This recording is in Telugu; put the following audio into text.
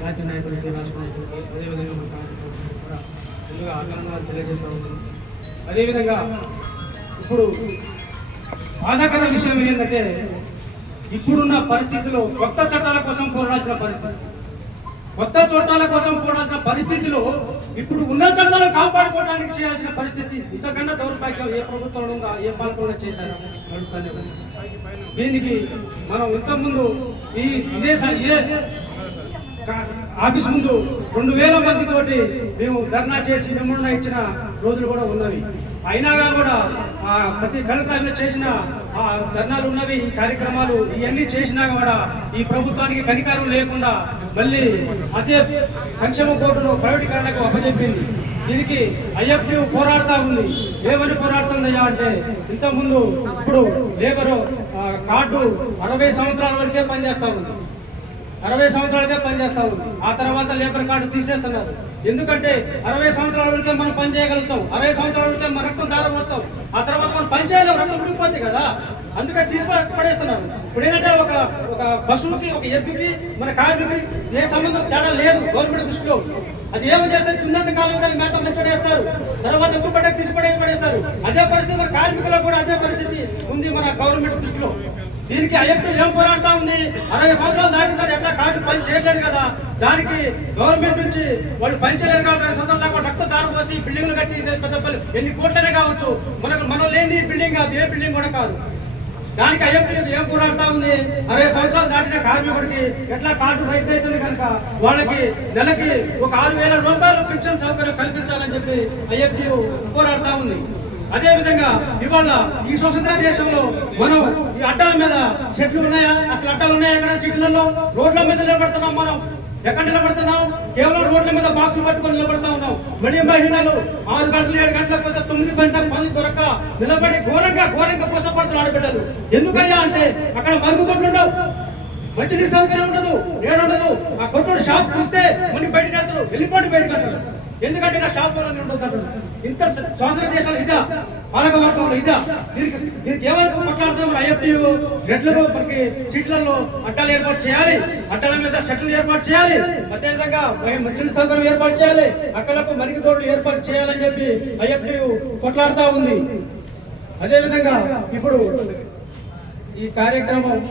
జాతీయ నాయకులకి రాష్ట్ర నాయకులకి అదేవిధంగా మన కార్యక్రమాలకు కూడా ముందుగా అభినందనలు తెలియజేస్తూ ఉన్నాను. అదేవిధంగా ఇప్పుడు బాధాకర విషయం ఏంటంటే ఇప్పుడున్న పరిస్థితిలో కొత్త చట్టాల కోసం పోరాడాల్సిన పరిస్థితి, కొత్త చట్టాల కోసం పోరాడాల్సిన పరిస్థితిలో ఇప్పుడు ఉన్న చట్టాలను కాపాడుకోవడానికి చేయాల్సిన పరిస్థితి. ఇంతకన్నా దౌర్భాగ్యం ఏ ప్రభుత్వంలో ఉందా, ఏ పాలకులు చేశారో నడుస్తూనే ఉంది. దీనికి మనం ఇంతకుముందు ఇదే ఆఫీస్ ముందు 2000 మందితోటి మేము ధర్నా చేసి మెమోండా ఇచ్చిన రోజులు కూడా ఉన్నవి. అయినా కూడా ప్రతి కలెక్టర్ చేసిన ధర్నాలు ఉన్నవి, ఈ కార్యక్రమాలు ఇవన్నీ చేసినా కూడా ఈ ప్రభుత్వానికి కనికారం లేకుండా మళ్ళీ అదే సంక్షేమ బోర్డును ప్రైవేటీకరణకు అప్పచెప్పింది. దీనికి ఐఎఫ్టీ పోరాడుతూ ఉంది. ఏమని పోరాడుతుందయ్యా అంటే ఇంతకుముందు ఇప్పుడు లేబరు కార్డు 60 సంవత్సరాల వరకే పనిచేస్తూ ఉంది, 60 సంవత్సరాలకే పనిచేస్తా ఉంది. ఆ తర్వాత లేబర్ కార్డు తీసేస్తున్నారు. ఎందుకంటే 60 సంవత్సరాల వరకే మనం పని చేయగలుగుతాం, 60 సంవత్సరాల వరకే మన రక్తం దారబోతాం, ఆ తర్వాత మనం పని చేయలేము, రక్తం ఉడికిపోతుంది కదా, అందుకని తీసి పడేస్తున్నారు. ఇప్పుడు ఏంటంటే ఒక పశువుకి ఒక ఎద్దుకి మన కార్మికుకి ఏ సంబంధం తేడా లేదు గవర్నమెంట్ దృష్టిలో. అది ఏమని చేస్తే చిన్నంత కాలం కానీ మేత మంచడేస్తారు, తర్వాత ఎత్తు పడే తీసి పడేస్తారు. అదే పరిస్థితి మన కార్మికులకు కూడా అదే పరిస్థితి ఉంది మన గవర్నమెంట్ దృష్టిలో. దీనికి ఐఎఫ్టీ ఏం పోరాడుతూ ఉంది? 60 సంవత్సరాలు దాటినారు, ఎట్లా కార్డు పని చేయలేదు కదా, దానికి గవర్నమెంట్ నుంచి వాళ్ళు పని చేయలేరు కాబట్టి 60 సంవత్సరాలు దాకా రక్త దారిపోతే బిల్డింగ్లు కట్టి పెద్ద ఎన్ని కోట్లనే కావచ్చు, మనం లేని బిల్డింగ్ కాదు, ఏ బిల్డింగ్ కూడా కాదు. దానికి ఐఎఫ్టీ ఏం పోరాడుతూ ఉంది? 60 సంవత్సరాలు దాటిన కార్మికుడికి ఎట్లా కార్డు రైతు అవుతుంది కనుక వాళ్ళకి నెలకి ఒక 6,000 రూపాయలు పింఛన్ సౌకర్యం కల్పించాలని చెప్పి ఐఎఫ్టీ పోరాడుతూ ఉంది. అదేవిధంగా ఇవాళ ఈ స్వతంత్ర దేశంలో మనం ఈ అడ్డాల మీద సెట్లు ఉన్నాయా? అసలు అడ్డాలు ఉన్నాయా? ఎక్కడ సిటీలలో రోడ్ల మీద నిలబడుతున్నాం. మనం ఎక్కడ నిలబడుతున్నాం? కేవలం రోడ్ల మీద బాక్సులు పట్టుకొని నిలబడతా ఉన్నాం. మళ్ళీ మహిళలు 6 గంటలు 7 గంటలకు పోతే 9 గంటలకు పనులు దొరక్క నిలబడి ఘోరంగా పోసపడుతున్న ఆడబిడ్డలు. ఎందుకయ్యా అంటే అక్కడ మరుగుదొడ్లు ఉండవు, మంచినీటి సౌకర్యం ఉండదు, ఏడుండదు. ఆ కొట్టుడు షాప్ చూస్తే ముని బయటకు వెళ్తారు, వెళ్ళిపోయి బయటకు వెళ్తారు. ఎందుకంటే నా షాప్ వల్ల ఉండదు. ఇంత స్వాతంత్ర దేశాలు ఇదా, పాలకవర్గంలో ఇదా? దీనికి ఏమైనా కొట్లాడుతాం? ఐఎఫ్టీ రెడ్లకు మనకి సీట్లలో అడ్డాలు ఏర్పాటు చేయాలి, అడ్డాల మీద షెట్లు ఏర్పాటు చేయాలి, అదేవిధంగా మంచి సౌకర్యం ఏర్పాటు చేయాలి, అక్కలకు మరిగిదోడ్లు ఏర్పాటు చేయాలని చెప్పి ఐఎఫ్టీ కొట్లాడుతూ ఉంది. అదేవిధంగా ఇప్పుడు ఈ కార్యక్రమం